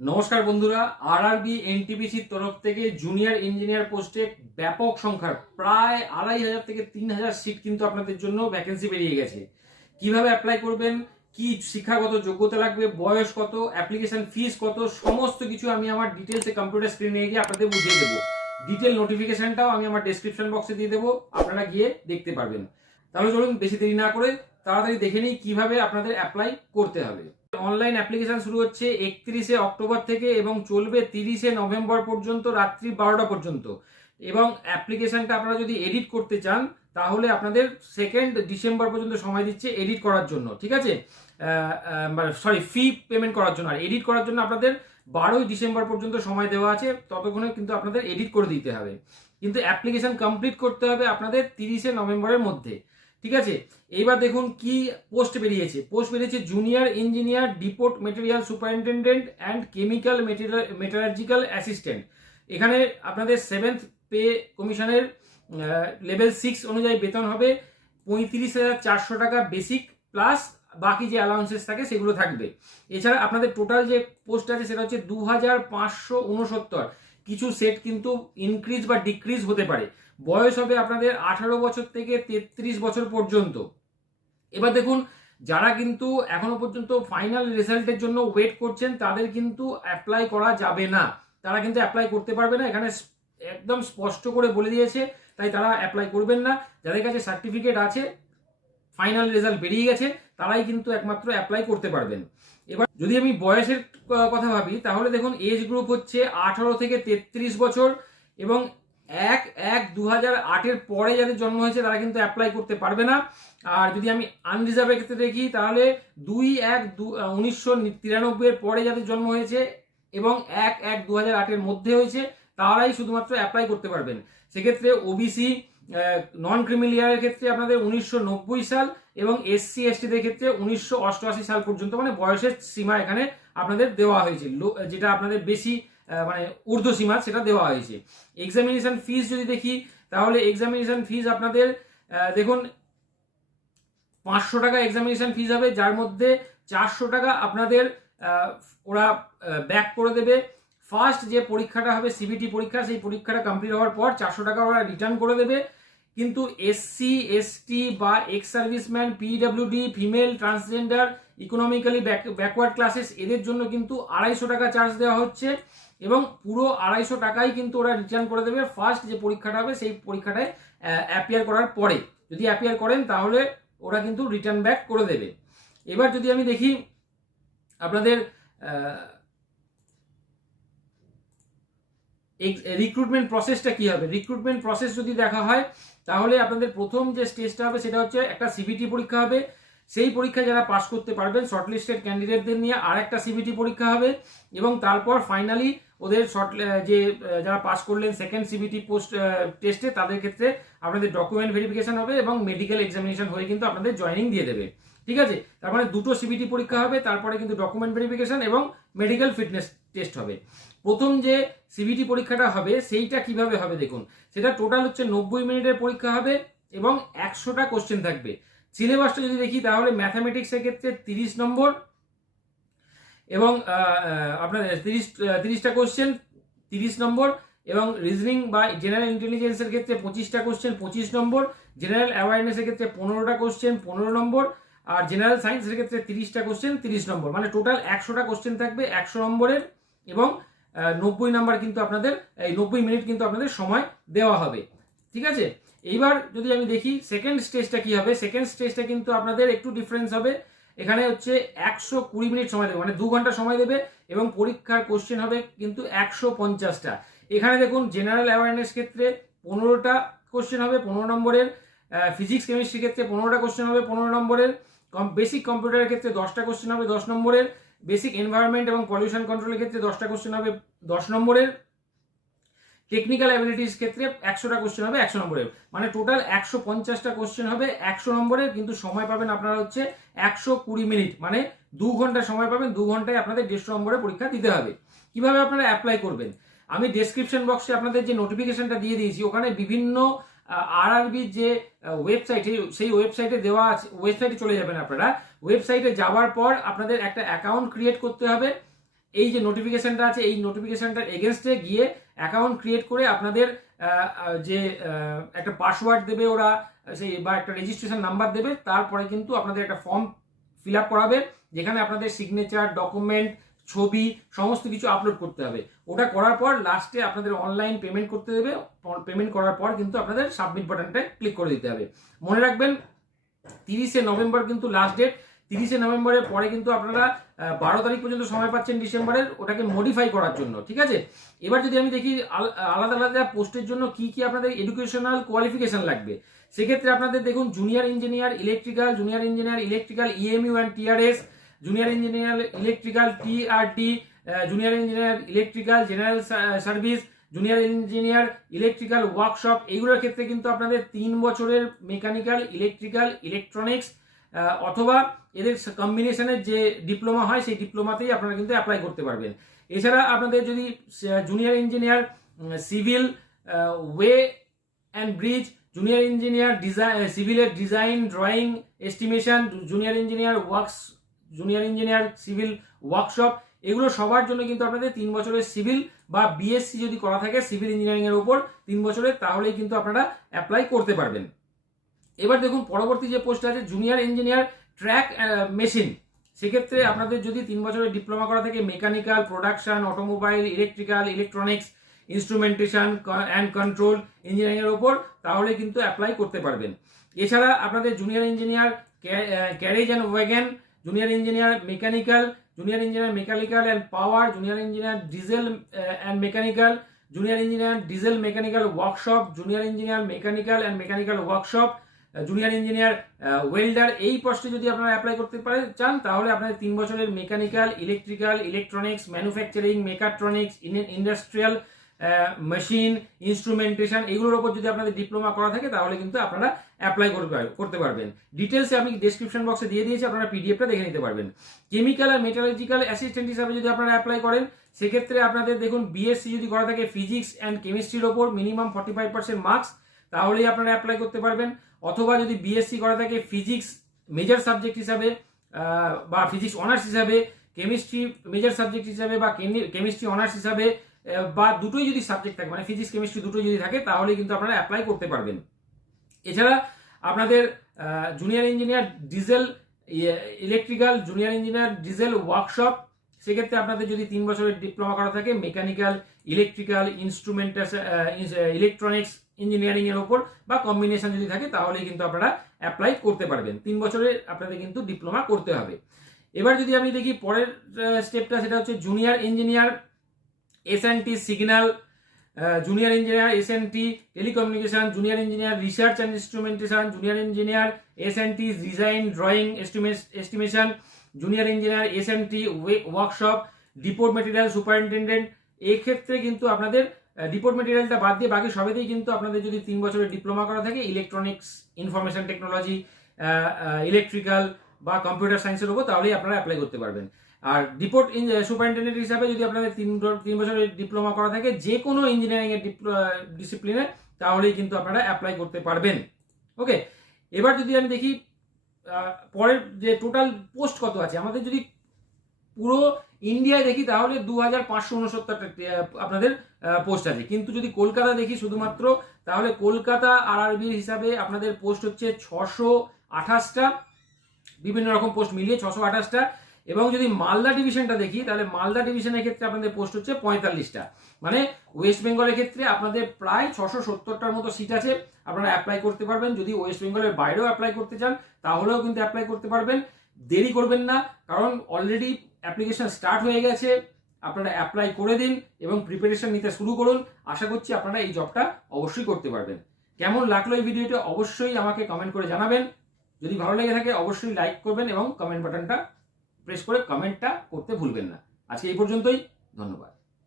নমস্কার বন্ধুরা আর আরআরবি এনটিপিসির তরফ থেকে জুনিয়র ইঞ্জিনিয়ার পোস্টে ব্যাপক সংখ্যার, প্রায় আড়াই হাজার থেকে তিন হাজার সিট কিন্তু আপনাদের জন্য ভ্যাকেন্সি বেরিয়ে গেছে। কীভাবে অ্যাপ্লাই করবেন, কি শিক্ষাগত যোগ্যতা লাগবে, বয়স কত অ্যাপ্লিকেশন ফিস কত, সমস্ত কিছু আমি আমার ডিটেলসে কম্পিউটার স্ক্রিনে গিয়ে আপনাদের বুঝিয়ে দেবো। ডিটেল নোটিফিকেশনটাও আমি আমার ডেসক্রিপশন বক্সে দিয়ে দেবো, আপনারা গিয়ে দেখতে পারবেন। তাহলে চলুন, বেশি দেরি না করে তাড়াতাড়ি দেখে নিই কীভাবে আপনাদের অ্যাপ্লাই করতে হবে। অনলাইন অ্যাপ্লিকেশন শুরু হচ্ছে একত্রিশে অক্টোবর থেকে এবং চলবে তিরিশে নভেম্বর পর্যন্ত, রাত্রি বারোটা পর্যন্ত। এবং অ্যাপ্লিকেশনটা আপনারা যদি এডিট করতে চান, তাহলে আপনাদের সেকেন্ড ডিসেম্বর পর্যন্ত সময় দিচ্ছে এডিট করার জন্য, ঠিক আছে? সরি ফি পেমেন্ট করার জন্য। আর এডিট করার জন্য আপনাদের বারোই ডিসেম্বর পর্যন্ত সময় দেওয়া আছে, ততক্ষণে কিন্তু আপনাদের এডিট করে দিতে হবে। কিন্তু অ্যাপ্লিকেশন কমপ্লিট করতে হবে আপনাদের তিরিশে নভেম্বরের মধ্যে। ঠিক আছে? এইবার দেখুন কি পোস্ট বেরিয়েছে। পোস্ট বেরিয়েছে junior engineer depot material superintendent and chemical metallurgical assistant এখানে আপনাদের সেভেন্থ পে কমিশনের লেভেল সিক্স অনুযায়ী বেতন হবে পঁয়ত্রিশ হাজার চারশো টাকা বেসিক প্লাস বাকি যে অ্যালাউন্সেস থাকে সেগুলো থাকবে। এছাড়া আপনাদের টোটাল যে পোস্ট আছে সেটা হচ্ছে দু হাজার পাঁচশো উনসত্তর। কিছু সেট কিন্তু ইনক্রিজ বা ডিক্রিজ হতে পারে। বয়স হবে আপনাদের আঠারো বছর থেকে তেত্রিশ বছর পর্যন্ত। এবার দেখুন, যারা কিন্তু এখনও পর্যন্ত ফাইনাল রেজাল্টের জন্য ওয়েট করছেন, তাদের কিন্তু অ্যাপ্লাই করা যাবে না। তারা কিন্তু অ্যাপ্লাই করতে পারবে না। এখানে একদম স্পষ্ট করে বলে দিয়েছে, তাই তারা অ্যাপ্লাই করবেন না। যাদের কাছে সার্টিফিকেট আছে ফাইনাল রেজাল্ট বেরিয়ে গেছে, তারাই কিন্তু একমাত্র অ্যাপ্লাই করতে পারবেন। এবার যদি আমি বয়সের কথা ভাবি, তাহলে দেখুন এজ গ্রুপ হচ্ছে আঠারো থেকে তেত্রিশ বছর এবং এক এক দু হাজার আটের পরে যাদের জন্ম হয়েছে তারা কিন্তু অ্যাপ্লাই করতে পারবে না। আর যদি আমি আনরিজার্ভের ক্ষেত্রে দেখি, তাহলে দুই, এক, দু উনিশশো পরে যাদের জন্ম হয়েছে এবং এক এক দু হাজার আটের মধ্যে হয়েছে, তারাই শুধুমাত্র অ্যাপ্লাই করতে পারবেন। সেক্ষেত্রে ওবিসি নন ক্রিমিলিয়ারের ক্ষেত্রে আপনাদের উনিশশো নব্বই সাল এবং এসসি এসটিদের ক্ষেত্রে উনিশশো অষ্টআশি সাল পর্যন্ত মানে বয়সের সীমা এখানে আপনাদের দেওয়া হয়েছে। যেটা আপনাদের বেশি মানে ঊর্ধ্ব সীমা সেটা দেওয়া হয়েছে। এক্সামিনেশন ফিস যদি দেখি, তাহলে এক্সামিনেশন ফিস আপনাদের দেখুন, পাঁচশো টাকা এক্সামিনেশন ফিস হবে, যার মধ্যে চারশো টাকা আপনাদের ওরা ব্যাক করে দেবে। ফার্স্ট যে পরীক্ষাটা হবে সিবিটি পরীক্ষা, সেই পরীক্ষাটা কমপ্লিট হওয়ার পর চারশো টাকা ওরা রিটার্ন করে দেবে। কিন্তু এসসি এসটি বা ex serviceman PWD female transgender economically backward classes এদের জন্য কিন্তু আড়াইশো টাকা চার্জ দেওয়া হচ্ছে। এবং পুরো আড়াইশো টাকাই কিন্তু ওরা রিটার্ন করে দেবে। ফার্স্ট যে পরীক্ষাটা হবে, সেই পরীক্ষাটায় অ্যাপিয়ার করার পরে। যদি অ্যাপিয়ার করেন, তাহলে ওরা কিন্তু রিটার্ন ব্যাক করে দেবে। এবার যদি আমি দেখি, আপনাদের রিক্রুটমেন্ট প্রসেসটা কি হবে? রিক্রুটমেন্ট প্রসেস যদি দেখা হয়, তাহলে আপনাদের প্রথম যে স্টেজটা হবে, সেটা হচ্ছে একটা সিবিটি পরীক্ষা হবে। সেই পরীক্ষা যারা পাস করতে পারবেন শর্টলিস্টেড ক্যান্ডিডেটদের নিয়ে আর একটা সিবিটি পরীক্ষা হবে। এবং তারপর ফাইনালি ওদের শর্ট যে যারা পাস করলেন সেকেন্ড সিবিটি পোস্ট টেস্টে তাদের ক্ষেত্রে আপনাদের ডকুমেন্ট ভেরিফিকেশন হবে এবং মেডিকেল এক্সামিনেশন হয়ে কিন্তু আপনাদের জয়নিং দিয়ে দেবে। ঠিক আছে? তার মানে দুটো সিবিটি পরীক্ষা হবে, তারপরে কিন্তু ডকুমেন্ট ভেরিফিকেশন এবং মেডিকেল ফিটনেস টেস্ট হবে। প্রথম যে সিবিটি পরীক্ষাটা হবে, সেইটা কীভাবে হবে দেখুন। সেটা টোটাল হচ্ছে নব্বই মিনিটের পরীক্ষা হবে এবং একশোটা কোশ্চেন থাকবে। সিলেবাসটা যদি দেখি, তাহলে ম্যাথামেটিক্সের ক্ষেত্রে তিরিশ নম্বর এবং আপনার তিরিশ তিরিশটা কোশ্চেন তিরিশ নম্বর, এবং রিজনিং বা জেনারেল ইন্টেলিজেন্সের ক্ষেত্রে পঁচিশটা কোশ্চেন পঁচিশ নম্বর জেনারেল অ্যাওয়ারনেসের ক্ষেত্রে পনেরোটা কোশ্চেন পনেরো নম্বর, আর জেনারেল সায়েন্সের ক্ষেত্রে তিরিশটা কোশ্চেন তিরিশ নম্বর। মানে টোটাল একশোটা কোশ্চেন থাকবে, একশো নম্বরের, এবং নব্বই নাম্বার কিন্তু আপনাদের, এই নব্বই মিনিট কিন্তু আপনাদের সময় দেওয়া হবে। ঠিক আছে? এইবার যদি আমি দেখি সেকেন্ড স্টেজটা কি হবে? সেকেন্ড স্টেজটা কিন্তু আপনাদের একটু ডিফারেন্স হবে। এখানে হচ্ছে একশো কুড়ি মিনিট সময় দেবে মানে দু ঘণ্টা সময় দেবে এবং পরীক্ষার কোশ্চেন হবে কিন্তু একশো পঞ্চাশটা। এখানে দেখুন জেনারেল অ্যাওয়ারনেস ক্ষেত্রে পনেরোটা কোশ্চেন হবে, পনেরো নম্বরের ফিজিক্স কেমিস্ট্রির ক্ষেত্রে পনেরোটা কোশ্চেন হবে, পনেরো নম্বরের কম বেসিক কম্পিউটারের ক্ষেত্রে দশটা কোশ্চেন হবে, দশ নম্বরের বেসিক এনভায়রনমেন্ট এবং পলিউশন কন্ট্রোলের ক্ষেত্রে দশটা কোশ্চেন হবে, দশ নম্বরের। টেকনিক্যাল অ্যাবিলিটিস ক্ষেত্রে একশোটা কোশ্চেন হবে, একশো নম্বরের মানে টোটাল একশো পঞ্চাশটা কোশ্চেন হবে, একশো নম্বরের কিন্তু সময় পাবেন আপনারা হচ্ছে একশো কুড়ি মিনিট মানে দু ঘণ্টা সময় পাবেন, দু ঘন্টায় আপনাদের দেড়শো নম্বরে পরীক্ষা দিতে হবে। কীভাবে আপনারা অ্যাপ্লাই করবেন? আমি ডেসক্রিপশন বক্সে আপনাদের যে নোটিফিকেশনটা দিয়ে দিয়েছি, ওখানে বিভিন্ন আরআরবির যে ওয়েবসাইট সেই ওয়েবসাইটে দেওয়া আছে ওয়েবসাইটে চলে যাবেন আপনারা। ওয়েবসাইটে যাওয়ার পর আপনাদের একটা অ্যাকাউন্ট ক্রিয়েট করতে হবে। এই যে নোটিফিকেশনটা আছে, এই নোটিফিকেশনটার এগেনস্টে গিয়ে অ্যাকাউন্ট ক্রিয়েট করে আপনাদের যে একটা পাসওয়ার্ড দেবে ওরা, সেই, বা একটা রেজিস্ট্রেশন নাম্বার দেবে, তারপরে কিন্তু আপনাদের একটা ফর্ম ফিল আপ করাবে, যেখানে আপনাদের সিগনেচার ডকুমেন্ট ছবি, সমস্ত কিছু আপলোড করতে হবে। ওটা করার পর লাস্টে আপনাদের অনলাইন পেমেন্ট করতে দেবে পেমেন্ট করার পর কিন্তু আপনাদের সাবমিট বাটনটা ক্লিক করে দিতে হবে। মনে রাখবেন, তিরিশে নভেম্বর কিন্তু লাস্ট ডেট তিরিশে নভেম্বরের পরে কিন্তু আপনারা বারো তারিখ পর্যন্ত সময় পাচ্ছেন ডিসেম্বরের, ওটাকে মডিফাই করার জন্য, ঠিক আছে? এবার যদি আমি দেখি আল- আলাদা আলাদা পোস্টের জন্য কি কি আপনাদের এডুকেশনাল কোয়ালিফিকেশন লাগবে? সেক্ষেত্রে আপনাদের দেখুন junior engineer electrical junior engineer electrical EMU and TRS junior engineer electrical TRT junior engineer electrical general service junior engineer electrical workshop এইগুলোর ক্ষেত্রে কিন্তু আপনাদের তিন বছরের মেকানিক্যাল ইলেকট্রিক্যাল ইলেকট্রনিক্স অথবা এদের কম্বিনেশনের যে ডিপ্লোমা হয়, সেই ডিপ্লোমাতেই আপনারা কিন্তু অ্যাপ্লাই করতে পারবেন। এছাড়া আপনাদের যদি junior engineer civil way and bridge junior engineer design সিভিলের design drawing estimation junior engineer works junior engineer civil workshop এগুলো সবার জন্য কিন্তু আপনাদের তিন বছরের সিভিল বা বিএসসি যদি করা থাকে সিভিল ইঞ্জিনিয়ারিং এর উপর তিন বছরের, তাহলেই কিন্তু আপনারা অ্যাপ্লাই করতে পারবেন। এবার দেখুন পরবর্তী যে পোস্ট আছে জুনিয়র ইঞ্জিনিয়ার ট্র্যাক মেশিন সেক্ষেত্রে আপনাদের যদি তিন বছরের ডিপ্লোমা করা থাকে mechanical production automobile electrical electronics instrumentation and control engineering এর উপর তাহলে কিন্তু অ্যাপ্লাই করতে পারবেন। এছাড়া আপনাদের junior engineer carriage and wagon junior engineer mechanical junior engineer mechanical and power junior engineer diesel and mechanical junior engineer diesel mechanical workshop junior engineer mechanical and mechanical workshop junior engineer welder এই পোস্টে যদি আপনারা apply করতে পারে চান, তাহলে আপনাদের তিন বছরের mechanical electrical electronics manufacturing mechatronics industrial machine instrumentation এগুলোর উপর যদি আপনাদের ডিপ্লোমা করা থাকে, তাহলে কিন্তু আপনারা অ্যাপ্লাই করতে পারবেন। ডিটেলসে আমি ডেসক্রিপশন বক্সে দিয়ে দিয়েছি, আপনারা পিডিএফটা দেখে নিতে পারবেন। কেমিক্যাল আর মেটালজিক্যাল অ্যাসিস্ট্যান্ট হিসাবে যদি আপনারা অ্যাপ্লাই করেন, সেক্ষেত্রে আপনাদের দেখুন বিএসসি যদি করা থাকে ফিজিক্স অ্যান্ড কেমিস্ট্রির ওপর minimum forty five percent marks তাহলেই আপনারা অ্যাপ্লাই করতে পারবেন। অথবা যদি বিএসসি করা থাকে ফিজিক্স মেজর সাবজেক্ট হিসাবে বা ফিজিক্স অনার্স হিসাবে কেমিস্ট্রি মেজর সাবজেক্ট হিসাবে, বা কেমিস্ট্রি অনার্স হিসাবে বা দুটোই যদি সাবজেক্ট থাকে মানে ফিজিক্স কেমিস্ট্রি দুটোই যদি থাকে তাহলে কিন্তু আপনারা অ্যাপ্লাই করতে পারবেন। এছাড়া আপনাদের junior engineer diesel electrical junior engineer diesel workshop সেক্ষেত্রে আপনাদের যদি তিন বছরের ডিপ্লোমা করা থাকে mechanical electrical instrument electronics engineering এর উপর বা কম্বিনেশন যদি থাকে, তাহলেই কিন্তু আপনারা অ্যাপ্লাই করতে পারবেন। তিন বছরের আপনাদের কিন্তু ডিপ্লোমা করতে হবে। এবার যদি আমি দেখি পরের স্টেপটা সেটা হচ্ছে junior engineer S signal junior engineer S telecommunication junior engineer research and instrumentation junior engineer S design drawing estimation junior engineer S N T workshop depot material superintendent এক্ষেত্রে কিন্তু আপনাদের ডিপোর্ট মেটেরিয়ালটা বাদ দিয়ে বাকি সবেতেই কিন্তু আপনাদের যদি তিন বছরের ডিপ্লোমা করা থাকে ইলেকট্রনিক্স ইনফরমেশন টেকনোলজি ইলেকট্রিক্যাল বা কম্পিউটার সায়েন্সের উপর তাহলেই আপনারা অ্যাপ্লাই করতে পারবেন। আর ডিপোর্ট সুপারিনটেন্ডেন্ট হিসাবে যদি আপনাদের তিন তিন বছরের ডিপ্লোমা করা থাকে যে কোনো ইঞ্জিনিয়ারিং এর ডিসিপ্লিনে তাহলেই কিন্তু আপনারা অ্যাপ্লাই করতে পারবেন। ওকে এবার যদি আমি দেখি পরের যে টোটাল পোস্ট কত আছে? আমাদের যদি পুরো ইন্ডিয়ায় দেখি, তাহলে দু হাজার পাঁচশো উনসত্তরটা আপনাদের পোস্ট আছে। কিন্তু যদি কলকাতা দেখি শুধুমাত্র, তাহলে কলকাতা আর হিসাবে আপনাদের পোস্ট হচ্ছে ছশো আঠাশটা। বিভিন্ন রকম পোস্ট মিলিয়ে ছশো আঠাশটা। এবং যদি মালদা ডিভিশনটা দেখি, তাহলে মালদা ডিভিশনের ক্ষেত্রে আপনাদের পোস্ট হচ্ছে পঁয়তাল্লিশটা। মানে ওয়েস্ট বেঙ্গলের ক্ষেত্রে আপনাদের প্রায় ছশো সত্তরটার মতো সিট আছে। আপনারা অ্যাপ্লাই করতে পারবেন। যদি ওয়েস্ট বেঙ্গলের বাইরেও অ্যাপ্লাই করতে চান, তাহলেও কিন্তু অ্যাপ্লাই করতে পারবেন। দেরি করবেন না, কারণ অলরেডি অ্যাপ্লিকেশন স্টার্ট হয়ে গেছে। আপনারা অ্যাপ্লাই করে দিন এবং প্রিপারেশন নিতে শুরু করুন। আশা করছি আপনারা এই জবটা অবশ্যই করতে পারবেন। কেমন লাগল এই ভিডিওটা অবশ্যই আমাকে কমেন্ট করে জানাবেন। যদি ভালো লেগে থাকে, অবশ্যই লাইক করবেন এবং কমেন্ট বাটনটা প্রেস করে কমেন্টটা করতে ভুলবেন না। আজকে এই পর্যন্তই ধন্যবাদ।